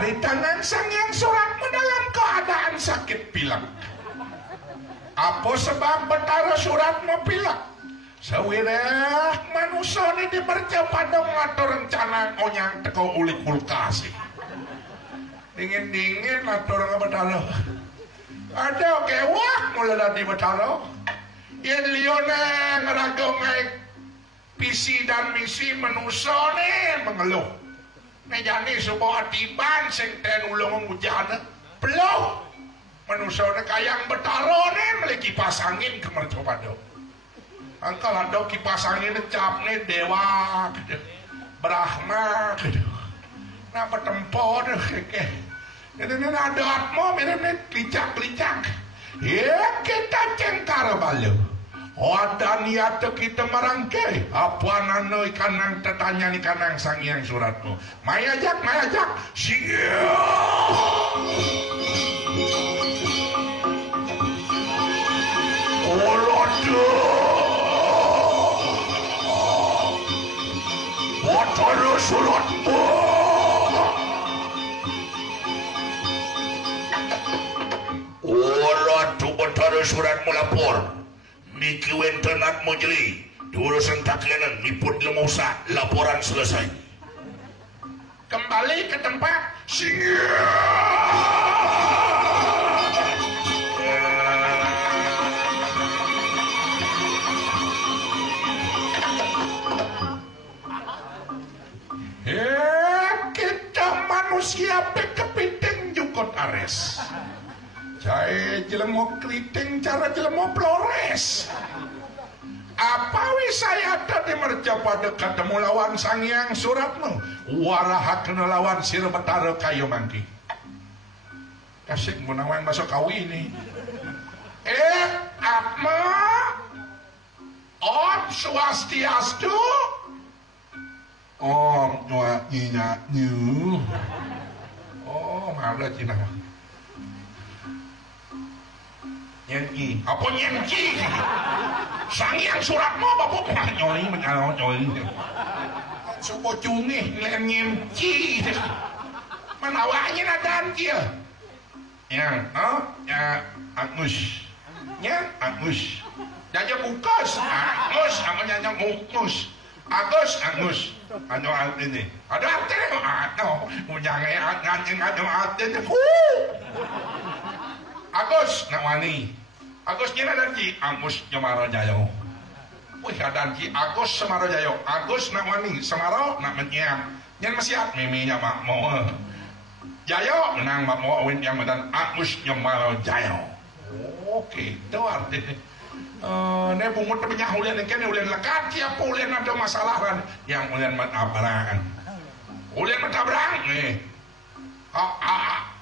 dari tangan sang yang suratmu dalam keadaan sakit pilek. Apa sebab Betara suratmu pilek? Sawireh manusia ini dipercaya pada ngatur rencana onyang teko uli kulkas. Dingin-dingin ngatur ke Betara. Ada kewah mulai dari Betara. Yang lione ngeragongai visi dan misi manusia ini mengeluh. Nejani sebuah atiban sing ten ulung hujan. Belum. Manusia ini kayang Betara ini memiliki kipas angin kemercopada. Angkal ada kipas angin cap nih dewa gitu. Brahma gitu. Nah bertempo deh kayak. Ini ada atmo mirip licak-licak. Ya kita cengkar balik. Ada niat kita merangkai. Apa nano ikanang tetanya ikanang sang yang suratmu. Mayajak. Siap. Betara suratmu. Ratu Betara suratmu lapor. Niki wentenat mojeli. Diurusan taklianan nipun lemusa. Laporan selesai. Kembali ke tempat. Kita manusia kepiting jukut ares. Jai jelemo keriting cara jelemo flores. Apa wisaya tadi merja pada ketemu lawan sang yang suratmu. Warahak kena lawan sir Betara kayu mangki. Kasih gunawan masuk kawi ini. Atma Om Swastiastu. Om Nyinya Nyu. Oh malah Cina. Nyenki. Apa nyenki? Sang yang suratmu bapak nyoli menyoli. Supo cungih ngeliat nyenki. Menawanya nadaan kia. Ya, Agus. Ya, Agus. Jajah bukas. Agus, aku jajah bukus. Agus. Ano ini? Ada artinya? Ano? Mujangay ngancing artinya. Agus nawani. Agus nyina danji Agus Semaro Jayo. Wih danji Agus Semaro Jayo. Agus nawani Semaro nak menyang. Nyen mesiap miminya makmo. Jayo menang makmo awin yang medan Agus Semaro Jayo. Oke, itu artinya. Ini bungut penyah ulian ini ulian lekat siapa ulian ada masalah kan yang ulian matabrang. Ulian matabrang nih.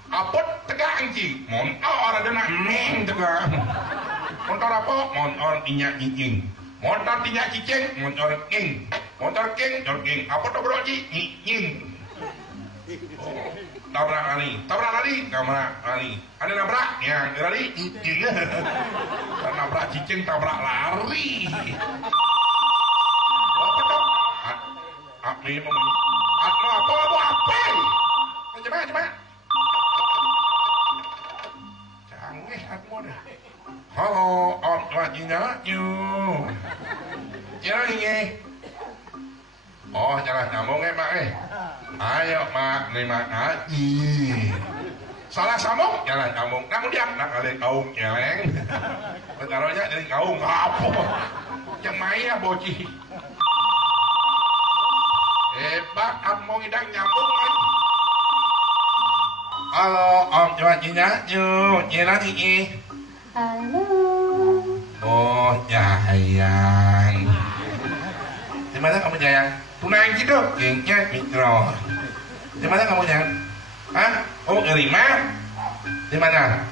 Apa tegang ji? Montor ada nak neng tegang. Montor apa? Montor tinyak cicing. Montor tinyak cicing, montor king. Montor king. Apa tu bro ji? Nying. Tabrak lari. Ada nabrak? Ya, lari. Nabrak cicing, tabrak lari. Apa tu? Apa? Coba. Canggih Atmo dah. Halo, Om Nyinya Nyu. Ini. Oh, jangan nyambung Mak Ayo Mak, terima kasih. Salah sambung, jangan nyambung. Kemudian nak kali kaum nyeleng. Betaronya dari kaum apa? Yang maya boci. Hebat, Atmo ngidang nyambung lagi. Halo, Om Nyinya Nyu. Nyeleng. Halo. Oh, Jayang. Di mana kamu Jayang? Tunang gitu, gengnya mikro. Di mana kamu Jayang? Hah? Oh, Ngerima? Di mana?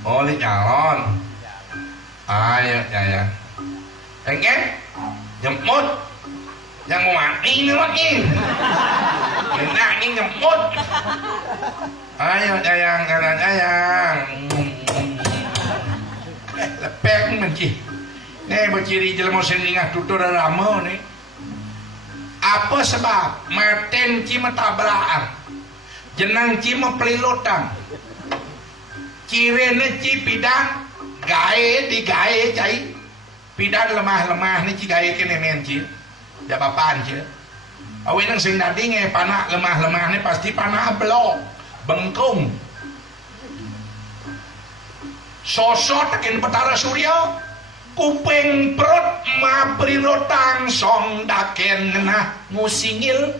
Oh, di calon. Ayo Jayang. Pengen? Jemput. Yang mau mati ini lagi. Enak ini jemput. Ayo Jayang, jalan Jayang. Lepek menci. Nih berciri jelema sendingah tutur lama nih. Apa sebab maten ci matabraan? jenang ci mepelilutang cirene ci pidang gae digae cai pidang lemah-lemah ni ci gae kene nen ci da papan ci awi nang sing dadi nge panak lemah-lemah ni pasti panak blok bengkung sosot takin petara surya kuping perut maprilotang song daken nah musingil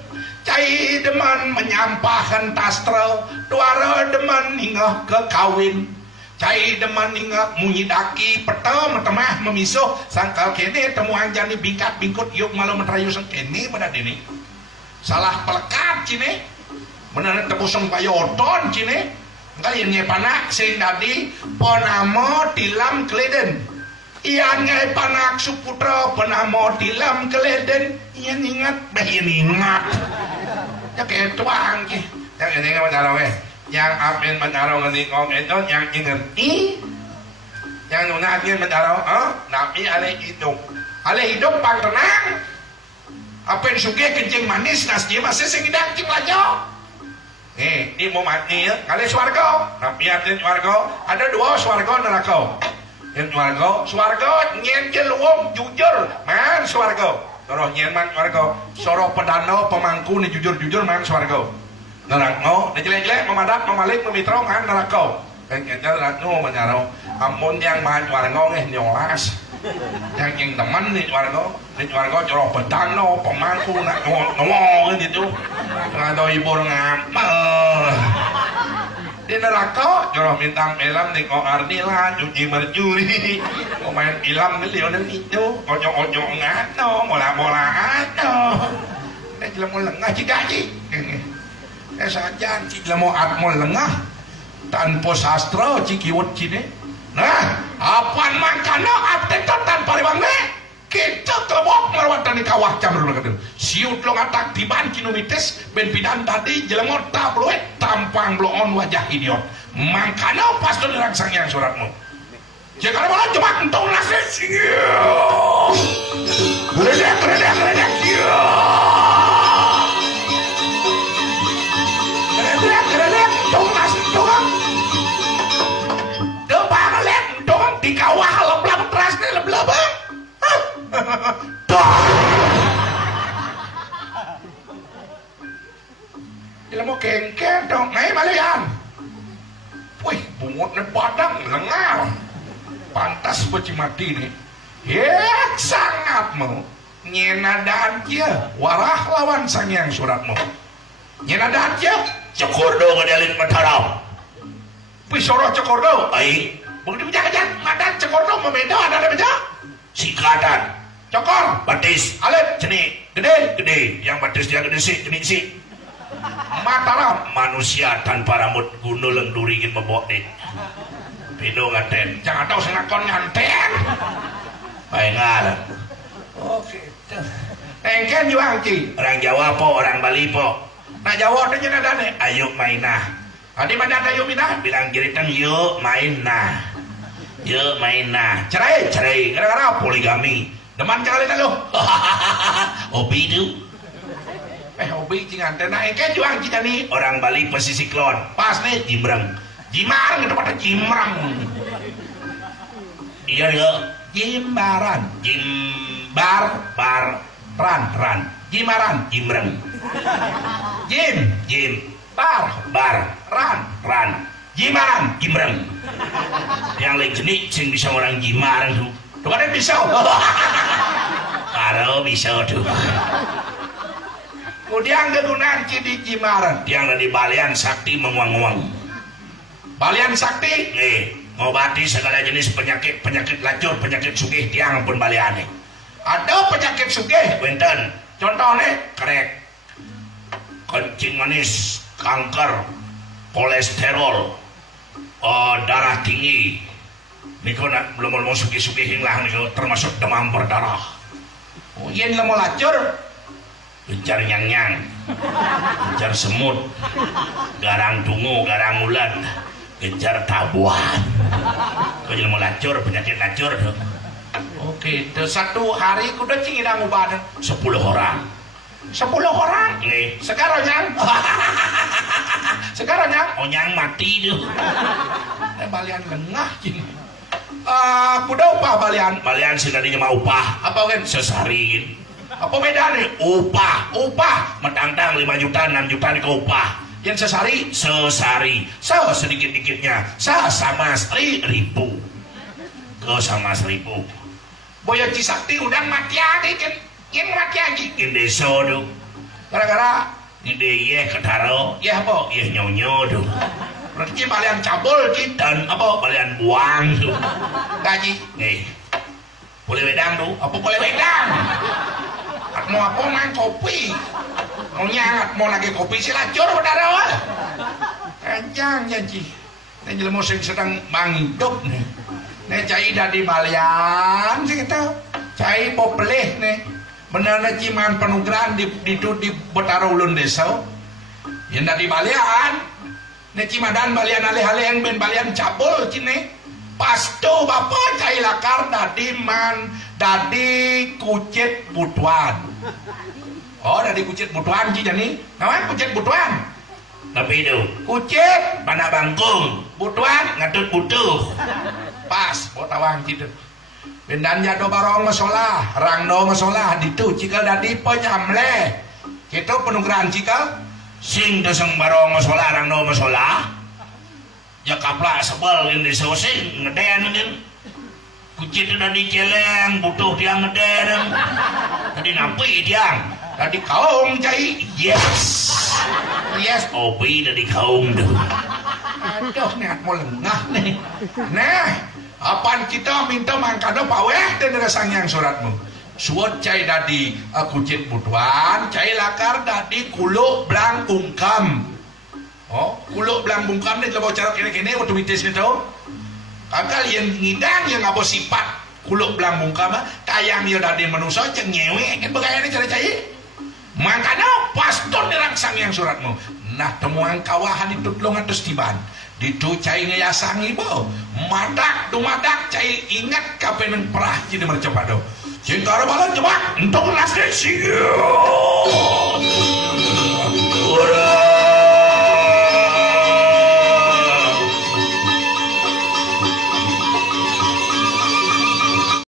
cai deman menyampahkan tastra duara deman hingga ke kawin cai deman hingga munyidaki peta metemah memisuh sangkal kene temuan jani bingkat bingkut yuk malu menterayu sengkene pada dini salah pelekat cine menarik tepusung payoton cine kalian nyepanak sing dadi ponamo tilam keleden iyan ngay panak suputra penamo tilam keleden iyan ingat bahin ingat ya kayak tuang ki yang ini kan menaraw yang apin menaraw ngelikong itu yang ingat yang nunagin menaraw napi alay hidup pang tenang apin suge kencing manis nasji masih singidang cing lajo di mau mati kali swarga napi atin swarga ada dua swarga neraka yang swarga nyen jeluwong jujur man swarga toroh nyen man swarga soro pedano pemangku ni jujur man swarga neraka jelek-jelek memadak memalik memitra man neraka kita neraka menyarau ampun yang man swarga nyolas yang teman nih swarga coroh pedano pemangku nak ngomong gitu ngado ibu ngapel di neraka jorok bintang film di Arnila cuci berjuri main film beliau dan itu ojok-ojok ngato bola-bola ngato jelas mau lengah cigaji saja jelas mau atmol lengah tanpa sastra cikiwut cine nah apaan makana aptetot tanpa riwangne kita kelebok merawatan di kawah camur kata siut lo ngatak tiban kinomites ben pidan tadi jelemot tabloid tampang bloon wajah idiot makanya pas tu dirangsang yang suratmu jangan malah cuma entong nasi geredek geredek entong nasi entong depan lek entong di kawah leblab teras ni leblab Gila mau kengken dong, naik balian. Wih, bungutnya padang, lengar. Pantas beci mati nih. Sangat mau. Nyenadaan kia, warah lawan sangyang suratmu. Nyenadaan kia, cekurdo ngedelin mentarau. Wih, soroh cekurdo. Baik. Begitu jangan madan cekurdo memedo ada beja. Sikatan. Cokor, batis, alit, ceni, gede, yang batis dia gede sih, ceni sih. Mataram, manusia tanpa rambut gunul yang durigin membotin. Pino nganten, jangan tahu senakon nganten. Baik ngalah. Oke, engken juang ci. Orang Jawa po, orang Bali po. Nah Jawa tu jenah dane, ayo mainah. Adi mana ayo minah, bilang jeritan yuk mainah. Yuk mainah, cerai, gara-gara poligami. Deman kali lalu hobi tu hobi cingan tenang engke juang kita nih orang Bali pesisir klon pas nih jimrang jimar gitu pada jimrang iya ya jimbaran ran jimaran jimrang jim bar ran jimaran jimrang yang lain jenis yang bisa orang jimaran tuh tuh ada pisau karo pisau tuh kemudian kegunaan cidi jimaran yang ada di balian sakti menguang-uang balian sakti nih ngobati segala jenis penyakit lacur penyakit sugih tiang pun baliane ada penyakit sugih benten contohnya kerek kencing manis kanker kolesterol darah tinggi niko belum suki-suki lah niko termasuk demam berdarah. Oh iya mau lacur, gencar nyang-nyang, gencar semut, garang tungu, garang ulat, gencar tabuan. Kau jadi mau lacur, penyakit lacur. Oke, satu hari kuda cingidang ubadan 10 orang. 10 orang? Nih, sekarang yang Sekarang ya onyang mati tuh. balian lengah cing. Kuda upah balian sih tadinya mah upah. apa kan Sesari. apa beda nih Upah mentang-tang 5 juta 6 juta ke upah. yang sesari Sesari sedikit-dikitnya sama 1.000 ke sama 1.000 boya Cisakti udang mati aja kan yang mati aja indeso tuh gara-gara ide iya ketaro ya apa iya nyonyo tuh berarti balian cabul gitu dan apa balian buang tuh gaji boleh wedang tuh apa boleh wedang mau apa main kopi mau nyangat mau lagi kopi silacur saudara anjang janji ini jelema sing sedang mangidop nih cai dari balian sih kita cai popeleh nih bener ciman penugrahan di Betara Ulun Desa yang dari balian nih cimadan balian alih-alih yang ben balian cabul cine pasto bapak cai lakar dadi kucit butuan dari kucit butuan sih jani namanya kucit butuan tapi itu kucit mana bangkung butuan ngatut butuh pas botawang gitu bendan jado barong masalah rangdo masalah ditu cikal dadi penyamle gitu penugrahan cikal sing deseng barong masalah rangdo masalah ya kapla sebel ini sosing ngeden kan kucit udah diceleng butuh dia ngeden tadi nampi dia tadi kaum cai yes opi dari kaum tuh aduh niat mau lengah nih nah apaan kita minta mangkano paweh dan resang yang suratmu suot cai dadi kucit butuan cai lakar dadi kuluk belang bungkam kuluk belang bungkam ni kalau cara kene-kene waktu mitis ni tau kakal yang ngidang yang apa sifat kuluk belang bungkam kayang dia dadi manusia ceng nyewe kan begaya ni cara cai mangkano pastor dirangsang yang suratmu nah temuan kawahan itu telung atus tiban ditu cai ngayasang ibu madak dumadak cai ingat kapan yang perah jadi mercepado cinta balan jebak untuk nasdeh sih